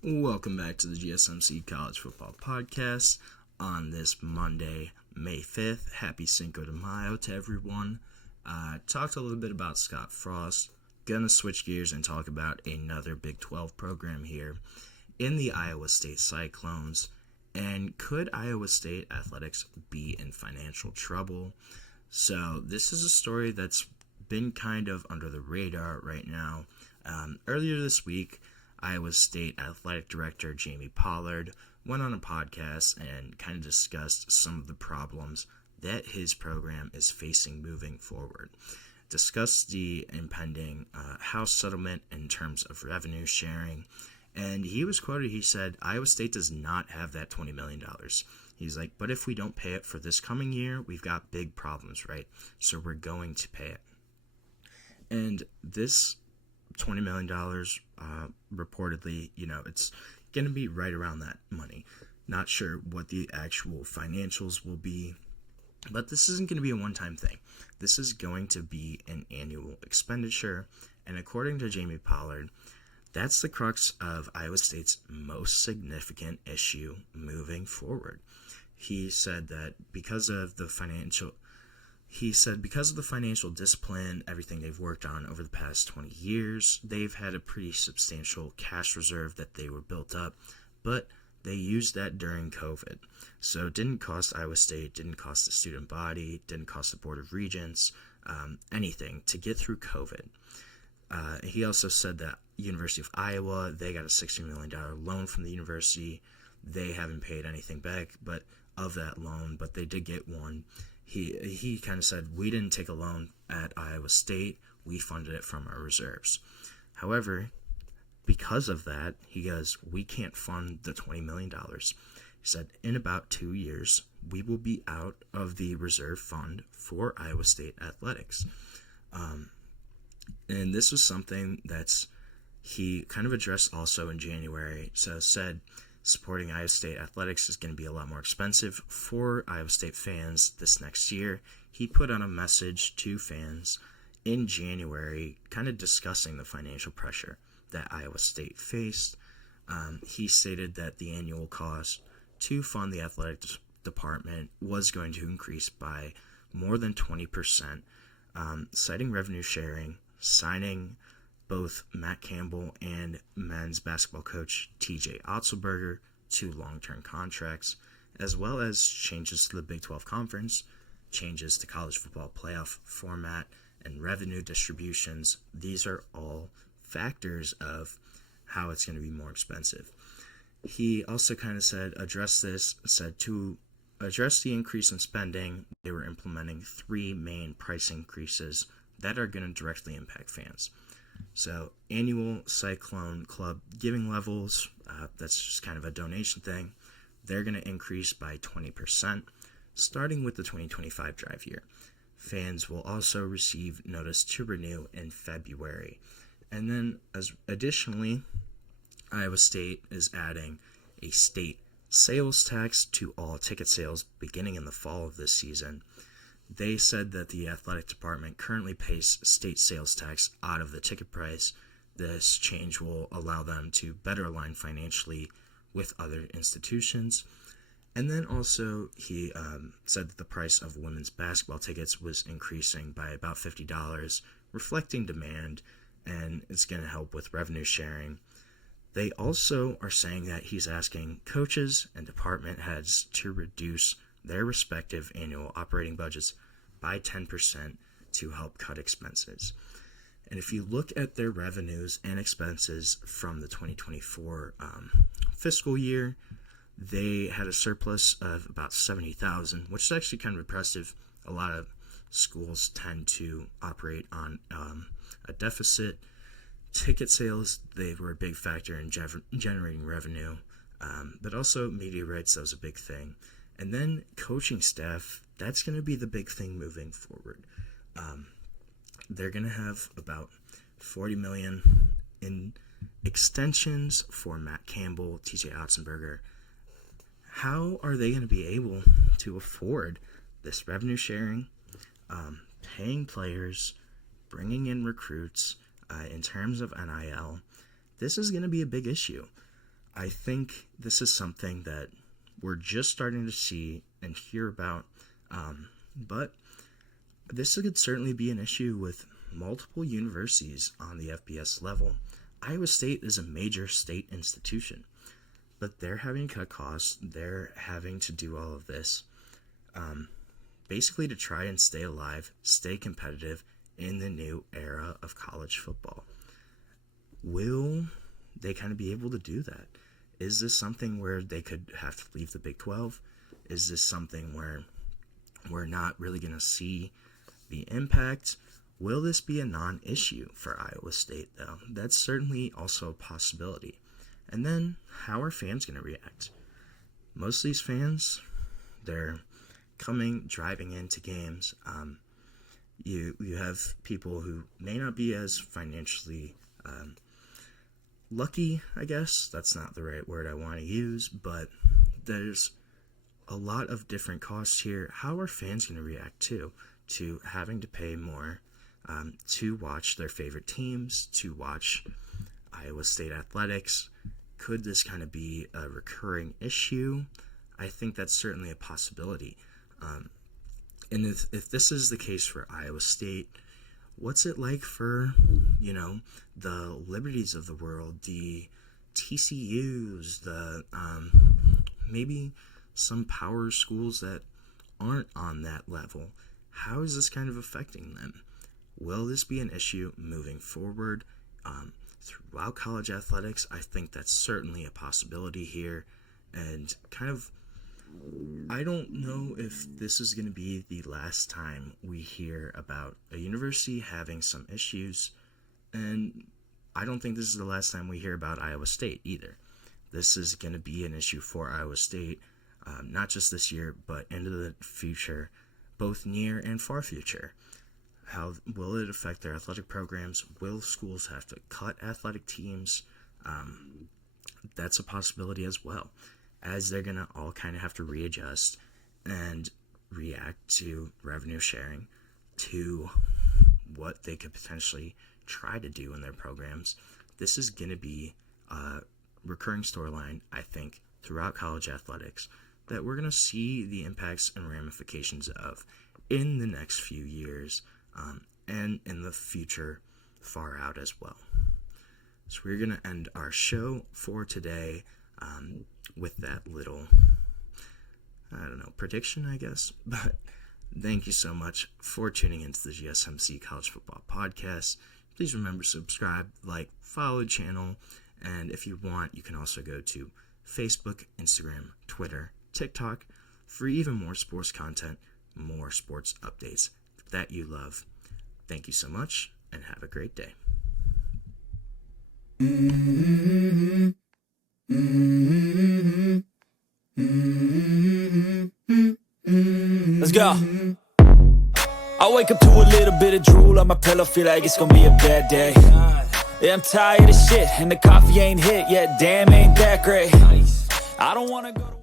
Welcome back to the GSMC College Football Podcast on this Monday, May 5th. Happy Cinco de Mayo to everyone. Talked a little bit about Scott Frost. Gonna switch gears and talk about another Big 12 program here in the Iowa State Cyclones. And could Iowa State athletics be in financial trouble? So this is a story that's been kind of under the radar right now. Earlier this week, Iowa State Athletic Director Jamie Pollard went on a podcast and kind of discussed some of the problems that his program is facing moving forward. Discussed the impending House settlement in terms of revenue sharing, and he was quoted, he said, Iowa State does not have that $20 million. He's like, but if we don't pay it for this coming year, we've got big problems, right? So we're going to pay it. And this $20 million, reportedly, it's going to be right around that money. Not sure what the actual financials will be, but this isn't going to be a one-time thing. This is going to be an annual expenditure, and according to Jamie Pollard, that's the crux of Iowa State's most significant issue moving forward. He said that because of the financial discipline, everything they've worked on over the past 20 years, they've had a pretty substantial cash reserve that they were built up, but they used that during COVID. So it didn't cost Iowa State, didn't cost the student body, didn't cost the Board of Regents, anything to get through COVID. He also said that University of Iowa, they got a $60 million loan from the university. They haven't paid anything back of that loan, but they did get one. He kind of said, we didn't take a loan at Iowa State, we funded it from our reserves. However, because of that, he goes, we can't fund the $20 million. He said, in about 2 years, we will be out of the reserve fund for Iowa State athletics. And this was something he kind of addressed also in January. So said, supporting Iowa State athletics is going to be a lot more expensive for Iowa State fans this next year. He put out a message to fans in January kind of discussing the financial pressure that Iowa State faced. He stated that the annual cost to fund the athletic department was going to increase by more than 20%, citing revenue sharing, signing both Matt Campbell and men's basketball coach TJ Otzelberger to long-term contracts, as well as changes to the Big 12 Conference, changes to college football playoff format, and revenue distributions. These are all factors of how it's going to be more expensive. He also kind of said to address the increase in spending, they were implementing 3 main price increases that are going to directly impact fans. So annual Cyclone Club giving levels, that's just kind of a donation thing, they're going to increase by 20%, starting with the 2025 drive year. Fans will also receive notice to renew in February. And then additionally, Iowa State is adding a state sales tax to all ticket sales beginning in the fall of this season. They said that the athletic department currently pays state sales tax out of the ticket price. This change will allow them to better align financially with other institutions. And then also he said that the price of women's basketball tickets was increasing by about $50, reflecting demand, and it's going to help with revenue sharing. They also are saying that he's asking coaches and department heads to reduce their respective annual operating budgets by 10% to help cut expenses. And if you look at their revenues and expenses from the 2024 fiscal year, they had a surplus of about $70,000, which is actually kind of impressive. A lot of schools tend to operate on a deficit. Ticket sales, they were a big factor in generating revenue, but also media rights, that was a big thing. And then coaching staff, that's going to be the big thing moving forward. They're going to have about $40 million in extensions for Matt Campbell, TJ Otzelberger. How are they going to be able to afford this revenue sharing, paying players, bringing in recruits in terms of NIL? This is going to be a big issue. I think this is something that we're just starting to see and hear about, but this could certainly be an issue with multiple universities on the FBS level. Iowa State is a major state institution, but they're having to cut costs. They're having to do all of this basically to try and stay alive, stay competitive in the new era of college football. Will they kind of be able to do that? Is this something where they could have to leave the Big 12? Is this something where we're not really going to see the impact? Will this be a non-issue for Iowa State, though? That's certainly also a possibility. And then, how are fans going to react? Most of these fans, they're driving into games. You have people who may not be as financially lucky, I guess. That's not the right word I want to use, but there's a lot of different costs here. How are fans going to react to having to pay more to watch their favorite teams, to watch Iowa State athletics? Could this kind of be a recurring issue? I think that's certainly a possibility. And if this is the case for Iowa State, what's it like for, the Liberties of the world, the TCUs, the maybe some power schools that aren't on that level? How is this kind of affecting them? Will this be an issue moving forward throughout college athletics? I think that's certainly a possibility here. And I don't know if this is going to be the last time we hear about a university having some issues. And I don't think this is the last time we hear about Iowa State either. This is going to be an issue for Iowa State, not just this year, but into the future, both near and far future. How will it affect their athletic programs? Will schools have to cut athletic teams? That's a possibility as well, as they're going to all kind of have to readjust and react to revenue sharing, to what they could potentially try to do in their programs. This is going to be a recurring storyline, I think, throughout college athletics that we're going to see the impacts and ramifications of in the next few years, and in the future far out as well. So we're going to end our show for today with that little, prediction, I guess. But thank you so much for tuning into the GSMC College Football Podcast. Please remember to subscribe, like, follow the channel, and if you want, you can also go to Facebook, Instagram, Twitter, TikTok for even more sports content, more sports updates that you love. Thank you so much, and have a great day. Let's go. I wake up to a little bit of drool on my pillow, feel like it's gonna be a bad day. Yeah, I'm tired of shit, and the coffee ain't hit yet, damn, ain't that great. I don't wanna go to